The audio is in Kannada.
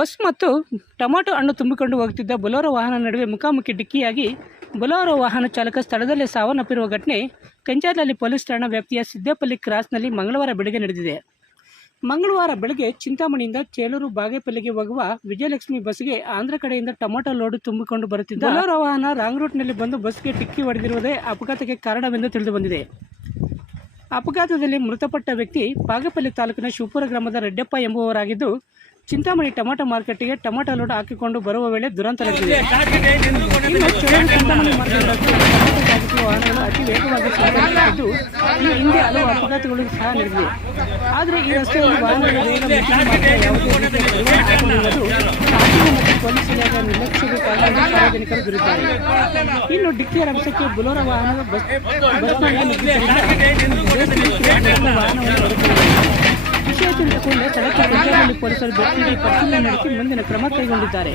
ಬಸ್ ಮತ್ತು ಟೊಮಾಟೊ ಹಣ್ಣು ತುಂಬಿಕೊಂಡು ಹೋಗುತ್ತಿದ್ದ ಬೊಲೊರೋ ವಾಹನ ನಡುವೆ ಮುಖಾಮುಖಿ ಡಿಕ್ಕಿಯಾಗಿ ಬೊಲೊರೋ ವಾಹನ ಚಾಲಕ ಸ್ಥಳದಲ್ಲೇ ಸಾವನ್ನಪ್ಪಿರುವ ಘಟನೆ ಕೆಂಚಾರ್ಲಹಳ್ಳಿ ಪೊಲೀಸ್ ಠಾಣಾ ವ್ಯಾಪ್ತಿಯ ಸಿದ್ದೇಪಲ್ಲಿ ಕ್ರಾಸ್ನಲ್ಲಿ ಮಂಗಳವಾರ ಬೆಳಗ್ಗೆ ನಡೆದಿದೆ. ಮಂಗಳವಾರ ಬೆಳಗ್ಗೆ ಚಿಂತಾಮಣಿಯಿಂದ ಚೇಳೂರು ಬಾಗೇಪಲ್ಲಿಗೆ ಹೋಗುವ ವಿಜಯಲಕ್ಷ್ಮಿ ಬಸ್ಗೆ ಆಂಧ್ರ ಕಡೆಯಿಂದ ಟೊಮಾಟೊ ಲೋಡ್ ತುಂಬಿಕೊಂಡು ಬರುತ್ತಿದ್ದ ಬೊಲೊರೋ ವಾಹನ ರಾಂಗ್ ರೂಟ್ನಲ್ಲಿ ಬಂದು ಬಸ್ಗೆ ಡಿಕ್ಕಿ ಹೊಡೆದಿರುವುದೇ ಅಪಘಾತಕ್ಕೆ ಕಾರಣವೆಂದು ತಿಳಿದುಬಂದಿದೆ. ಅಪಘಾತದಲ್ಲಿ ಮೃತಪಟ್ಟ ವ್ಯಕ್ತಿ ಬಾಗೇಪಲ್ಲಿ ತಾಲೂಕಿನ ಶಿವಪುರ ಗ್ರಾಮದ ರೆಡ್ಡಪ್ಪ ಎಂಬುವವರಾಗಿದ್ದು, ಚಿಂತಾಮಣಿ ಟೊಮಾಟೊ ಮಾರ್ಕೆಟ್ಗೆ ಟೊಮಾಟೊ ಲೋಡ್ ಹಾಕಿಕೊಂಡು ಬರುವ ವೇಳೆ ದುರಂತ ನಡೆದಿದೆ. ಇನ್ನು ಚಿಂತಾಮಣಿ ಮಾರ್ಕೆಟ್ಗೆ ಟೊಮಾಟೊ ಸಾಗಿಸುವ ವಾಹನಗಳು ಅತಿ ವೇಗವಾಗಿ ಸಂಚರಿಸುತ್ತಿದ್ದು, ಈ ಹಿಂದೆ ಹಲವು ಅಪಘಾತಗಳು ಸಹ ನಡೆದಿವೆ. ಆದರೆ ಈ ರಸ್ತೆಯಲ್ಲಿ ವಾಹನಗಳ ವೇಗ ಮತ್ತು ಪೊಲೀಸ್ ಇಲಾಖೆಯ ನಿರ್ಲಕ್ಷ್ಯಕ್ಕೆ ಕಾರಣ ಸಾರ್ವಜನಿಕರು ದೂರಿದ್ದಾರೆ. ಇನ್ನು ಡಿಕ್ಕಿಯ ರಭಸಕ್ಕೆ ಬೊಲೊರೋ ವಾಹನದ ವಿಷಯ ತಿಳಿದ ಕೂಡಲೇ ಸ್ಥಳಕ್ಕೆ ಕೆಂಚಾರ್ಲಹಳ್ಳಿ ಪೊಲೀಸರು ಭೇಟಿ ನೀಡಿ ಪರಿಶೀಲನೆ ನಡೆಸಿ ಮುಂದಿನ ಕ್ರಮ ಕೈಗೊಂಡಿದ್ದಾರೆ.